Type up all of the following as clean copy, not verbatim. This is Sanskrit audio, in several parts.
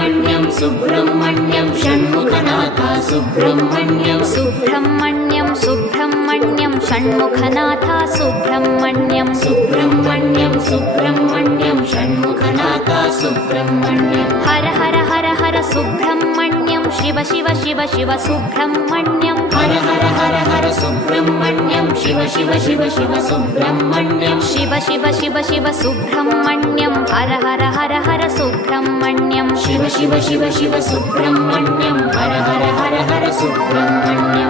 सुब्रह्मण्यं सुब्रह्मण्यं षण्मुखनाथ सुब्रह्मण्यं सुब्रह्मण्यं सुब्रह्मण्यं षण्मुखनाथ सुब्रह्मण्यं सुब्रह्मण्यं सुब्रह्मण्यं षण्मुखनाथ सुब्रह्मण्यं हर हर हर हर सुब्रह्मण्यं शिव शिव शिव शिव सुब्रह्मण्यं हर हर हर हर सुब्रह्मण्यं शिव शिव शिव शिव सुब्रह्मण्यं शिव शिव शिव शिव सुब्रह्मण्यं हर हर हर हर सुब्रह्मण्यं शिव शिव शिव शिव सुब्रह्मण्यं हर हर हर हर सुब्रह्मण्यं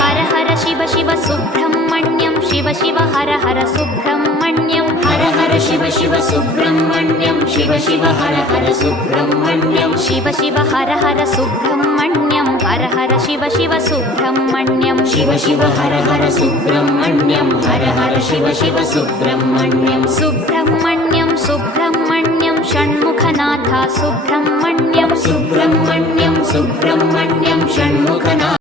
हर हर शिव शिव सुब्रह्मण्यं शिव शिव हर हर सुब्रह्मण्यं हर हर शिव शिव सुब्रह्मण्यं शिव शिव हर हर सुब्रह्मण्यं शिव शिव हर हर सुब्रह्मण्यं हर हर शिव शिव सुब्रह्मण्यं शिव शिव हर हर सुब्रह्मण्यं हर हर शिव शिव सुब्रह्मण्यं सुब्रह्मण्यं सुब्रह्मण्यं षण्मुखनाथ सुब्रह्मण्यं सुब्रह्मण्यं सुब्रह्मण्यं षण्मुखनाथ